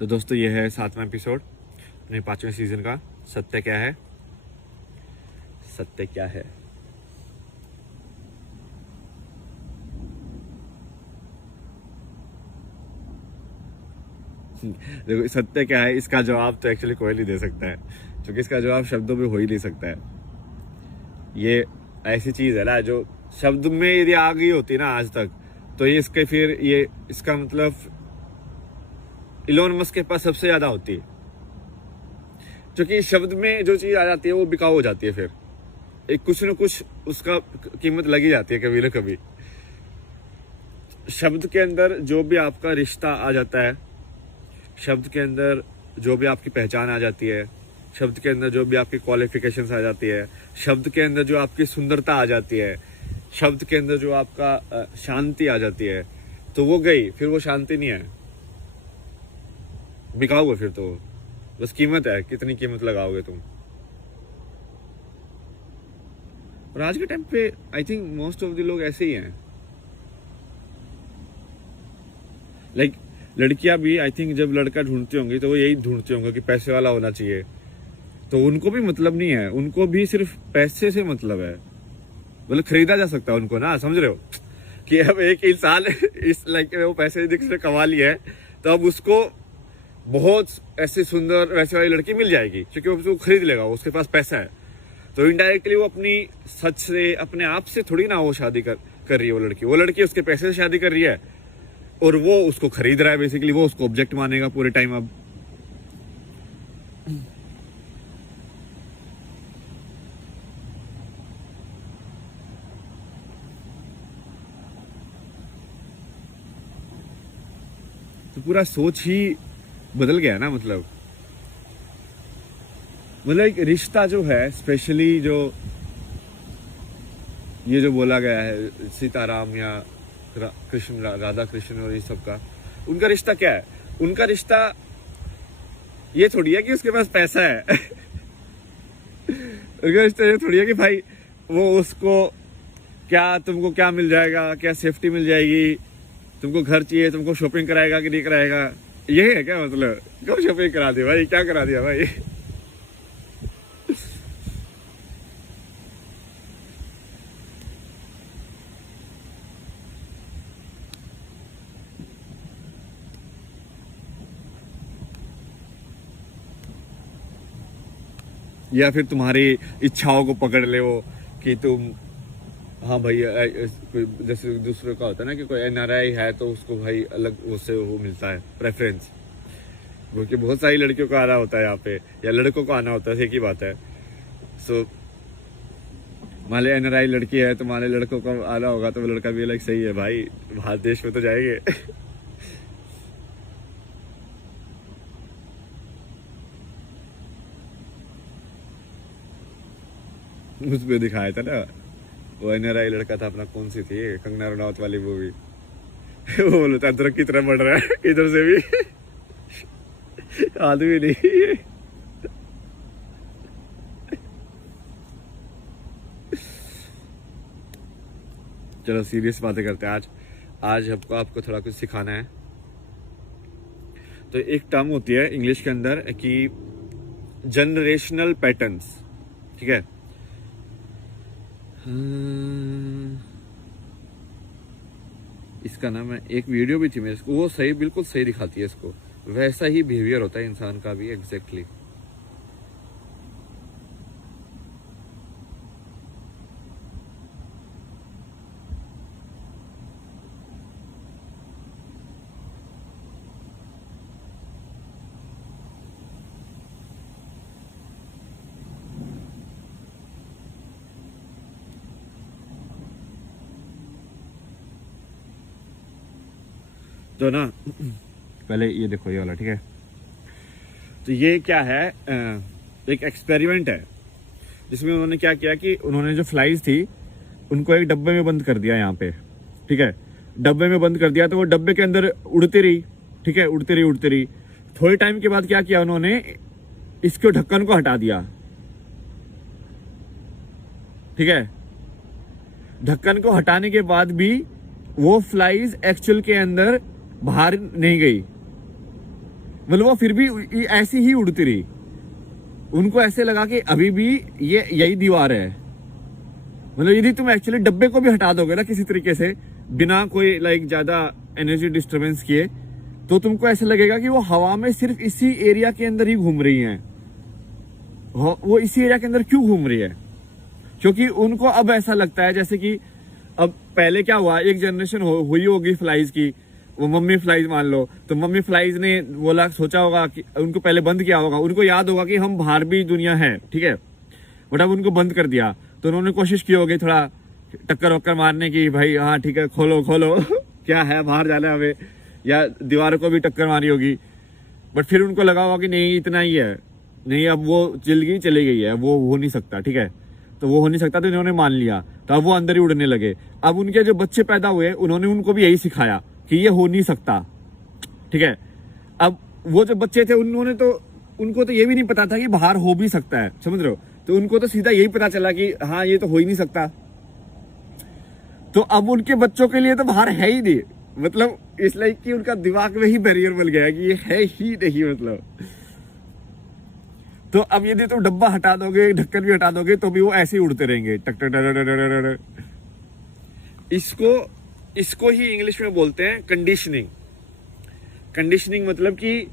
तो दोस्तों ये है 7वां एपिसोड अपने 5वें सीजन का। सत्य क्या है, सत्य क्या है। देखो सत्य क्या है, इसका जवाब तो एक्चुअली कोई नहीं दे सकता है, क्योंकि इसका जवाब शब्दों में हो ही नहीं सकता है। ये ऐसी चीज है ना जो शब्द में यदि आ गई होती ना आज तक, तो ये इसके फिर ये इसका मतलब इलोन मस्क के पास सबसे ज्यादा होती है, क्योंकि शब्द में जो चीज आ जाती है वो बिकाऊ हो जाती है। फिर एक कुछ न कुछ उसका कीमत लगी जाती है कभी ना कभी। शब्द के अंदर जो भी आपका रिश्ता आ जाता है, शब्द के अंदर जो भी आपकी पहचान आ जाती है, शब्द के अंदर जो भी आपकी क्वालिफिकेशंस आ जाती है, शब्द के अंदर जो आपकी सुंदरता आ जाती है, शब्द के अंदर जो आपका शांति आ जाती है, तो वो गई, फिर वो शांति नहीं है, बिकाओगे फिर तो बस कीमत है, कितनी कीमत लगाओगे तुम। और आज के टाइम पे I think most of the लोग ऐसे ही हैं। लाइक लड़कियां भी आई थिंक जब लड़का ढूंढती होंगी तो वो यही ढूंढती होंगी कि पैसे वाला होना चाहिए। तो उनको भी मतलब नहीं है, उनको भी सिर्फ पैसे से मतलब है, मतलब खरीदा जा सकता है उनको ना, समझ रहे हो कि अब एक इंसान इस लाइक वो पैसे जिसने कमा लिया है तो अब उसको बहुत ऐसी सुंदर वैसे वाली लड़की मिल जाएगी, क्योंकि वो उसको खरीद लेगा, उसके पास पैसा है। तो इनडायरेक्टली वो अपनी सच से, अपने आप से थोड़ी ना वो शादी कर रही है। वो लड़की उसके पैसे से शादी कर रही है और वो उसको खरीद रहा है। बेसिकली वो उसको ऑब्जेक्ट मानेगा पूरे टाइम। अब तो पूरा सोच ही बदल गया ना। मतलब एक रिश्ता जो है, स्पेशली जो ये जो बोला गया है सीताराम या कृष्ण, राधा कृष्ण और ये सब का, उनका रिश्ता क्या है? उनका रिश्ता ये थोड़ी है कि उसके पास पैसा है उनका रिश्ता ये थोड़ी है कि भाई वो उसको क्या, तुमको क्या मिल जाएगा, क्या सेफ्टी मिल जाएगी, तुमको घर चाहिए, तुमको शॉपिंग कराएगा कि नहीं कराएगा। यही है क्या? मतलब क्यों शॉपिंग करा दी भाई, क्या करा दिया भाई या फिर तुम्हारी इच्छाओं को पकड़ ले वो कि तुम, हाँ भाई जैसे दूसरे का होता है ना कि कोई एनआरआई है तो उसको भाई अलग उससे वो मिलता है प्रेफरेंस, क्योंकि बहुत सारी लड़कियों को आना होता है यहाँ पे, या लड़कों को आना होता है, एक ही बात है। सो मान ली एनआरआई लड़की है तो मान ली लड़कों को आना होगा, तो वो लड़का भी लाइक सही है भाई, बाहर देश में तो जाएंगे उस पे दिखाया था ना वो एनआरआई लड़का था अपना, कौन सी थी, कंगना रनौत वाली मूवी वो बोलता अदरक की तरह बढ़ रहा है इधर से भी आदमी नहीं चलो सीरियस बातें करते हैं। आज आपको थोड़ा कुछ सिखाना है। तो एक टर्म होती है इंग्लिश के अंदर कि जनरेशनल पैटर्न्स, ठीक है। इसका ना मैं एक वीडियो भी थी मेरे को, वो सही, बिल्कुल सही दिखाती है इसको। वैसा ही बिहेवियर होता है इंसान का भी, एग्जैक्टली। तो ना पहले ये देखो ये वाला, ठीक है। तो ये क्या है, एक एक्सपेरिमेंट है जिसमें उन्होंने क्या किया कि उन्होंने जो फ्लाइज थी उनको एक डब्बे में बंद कर दिया यहाँ पे, ठीक है। डब्बे में बंद कर दिया तो वो डब्बे के अंदर उड़ती रही, ठीक है, उड़ती रही। थोड़े टाइम के बाद क्या किया उन्होंने, इसके ढक्कन को हटा दिया, ठीक है। ढक्कन को हटाने के बाद भी वो फ्लाइज एक्चुअल के अंदर बाहर नहीं गई, मतलब वो फिर भी ऐसी ही उड़ती रही। उनको ऐसे लगा कि अभी भी ये यही दीवार है। मतलब यदि तुम एक्चुअली डब्बे को भी हटा दोगे ना किसी तरीके से, बिना कोई लाइक ज्यादा एनर्जी डिस्टरबेंस किए, तो तुमको ऐसा लगेगा कि वो हवा में सिर्फ इसी एरिया के अंदर ही घूम रही हैं। वो इसी एरिया के अंदर क्यों घूम रही है? क्योंकि उनको अब ऐसा लगता है जैसे कि अब पहले क्या हुआ, एक जनरेशन हुई होगी फ्लाइज की, वो मम्मी फ्लाइज मान लो, तो मम्मी फ्लाइज ने बोला, सोचा होगा कि उनको पहले बंद किया होगा, उनको याद होगा कि हम बाहर भी दुनिया है, ठीक है, बट अब उनको बंद कर दिया। तो उन्होंने कोशिश की होगी थोड़ा टक्कर वक्कर मारने की, भाई हाँ ठीक है खोलो खोलो क्या है बाहर जाना है हमें, या दीवारों को भी टक्कर मारी होगी। बट फिर उनको लगा होगा कि नहीं इतना ही है, नहीं अब वो चली गई है, वो हो नहीं सकता, ठीक है, तो वो हो नहीं सकता, तो इन्होंने मान लिया, तो अब वो अंदर ही उड़ने लगे। अब उनके जो बच्चे पैदा हुए उन्होंने उनको भी यही सिखाया कि ये हो नहीं सकता, ठीक है। अब वो जो बच्चे थे उनको तो ये भी नहीं पता था कि बाहर हो भी सकता है, समझ रहे हो, तो उनको तो सीधा यही पता चला कि हाँ ये तो हो ही नहीं सकता। तो अब उनके बच्चों के लिए तो बाहर है ही नहीं, मतलब इसलिए कि उनका दिमाग में ही बैरियर बन गया कि ये है ही नहीं, मतलब। तो अब यदि तुम डब्बा हटा दोगे, ढक्कन भी हटा दोगे, तो भी वो ऐसे ही उड़ते रहेंगे, टक टक टक। इसको ही इंग्लिश में बोलते हैं कंडीशनिंग। कंडीशनिंग मतलब कि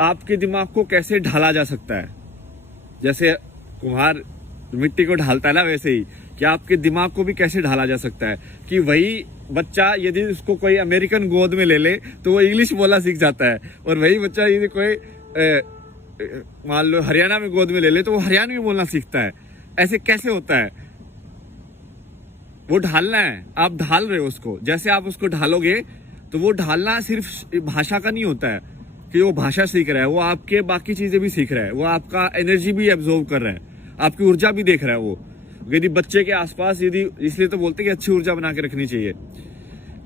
आपके दिमाग को कैसे ढाला जा सकता है। जैसे कुम्हार मिट्टी को ढालता है ना, वैसे ही कि आपके दिमाग को भी कैसे ढाला जा सकता है कि वही बच्चा यदि उसको कोई अमेरिकन गोद में ले ले तो वो इंग्लिश बोलना सीख जाता है, और वही बच्चा यदि कोई मान लो हरियाणा में गोद में ले ले तो वो हरियाणवी बोलना सीखता है। ऐसे कैसे होता है? वो ढालना है, आप ढाल रहे हो उसको। जैसे आप उसको ढालोगे तो वो ढालना सिर्फ भाषा का नहीं होता है कि वो भाषा सीख रहा है, वो आपके बाकी चीजें भी सीख रहा है, वो आपका एनर्जी भी एब्जॉर्व कर रहा है, आपकी ऊर्जा भी देख रहा है। वो यदि बच्चे के आसपास यदि, इसलिए तो बोलते हैं कि अच्छी ऊर्जा बना के रखनी चाहिए,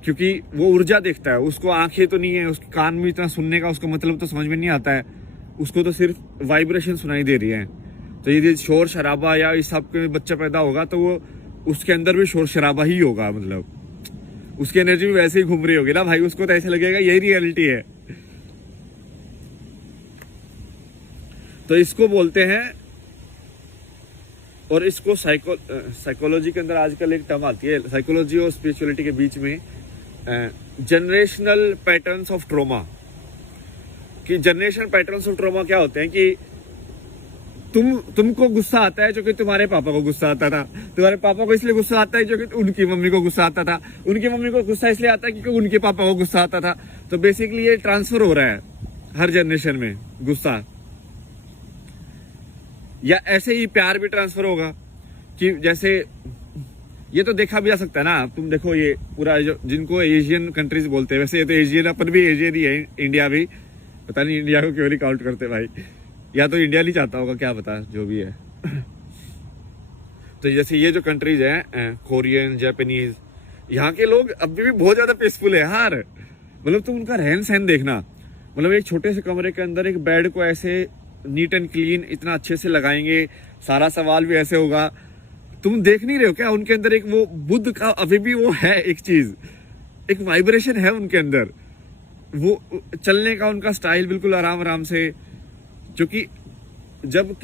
क्योंकि वो ऊर्जा देखता है। उसको आंखें तो नहीं है, उसके कान में इतना सुनने का उसको मतलब तो समझ में नहीं आता है, उसको तो सिर्फ वाइब्रेशन सुनाई दे रही है। तो यदि शोर शराबा या इस सब के बच्चा पैदा होगा तो वो उसके अंदर भी शोर शराबा ही होगा, मतलब उसकी एनर्जी भी वैसे ही घूम रही होगी ना भाई, उसको तो ऐसे लगेगा यही रियलिटी है। तो इसको बोलते हैं, और इसको साइकोलॉजी के अंदर आजकल एक टर्म आती है साइकोलॉजी और स्पिरिचुअलिटी के बीच में, जनरेशनल पैटर्न्स ऑफ ट्रॉमा। कि जनरेशन पैटर्न्स ऑफ ट्रॉमा क्या होते हैं कि तुमको गुस्सा आता है जो कि तुम्हारे पापा को गुस्सा आता था, तुम्हारे पापा को इसलिए गुस्सा आता है जो कि उनकी मम्मी को गुस्सा आता था, उनकी मम्मी को गुस्सा इसलिए आता है क्योंकि उनके पापा को गुस्सा आता था। तो बेसिकली ये ट्रांसफर हो रहा है हर जनरेशन में गुस्सा। या ऐसे ही प्यार भी ट्रांसफर होगा कि जैसे ये तो देखा भी जा सकता है ना, तुम देखो ये पूरा जो जिनको एशियन कंट्रीज बोलते हैं, वैसे ये तो एशियन, अपन भी एशियन ही है, इंडिया भी, पता नहीं इंडिया को क्यों नहीं काउंट करते भाई, या तो इंडिया नहीं चाहता होगा, क्या पता, जो भी है। तो जैसे ये जो कंट्रीज है कोरियन, जापानीज, यहाँ के लोग अभी भी बहुत ज्यादा पीसफुल है यार। मतलब तुम उनका रहन सहन देखना, मतलब एक छोटे से कमरे के अंदर एक बेड को ऐसे नीट एंड क्लीन इतना अच्छे से लगाएंगे, सारा सवाल भी ऐसे होगा। तुम देख नहीं रहे हो क्या उनके अंदर एक वो बुद्ध का अभी भी वो है, एक चीज, एक वाइब्रेशन है उनके अंदर, वो चलने का उनका स्टाइल बिल्कुल आराम आराम से, जो कि जब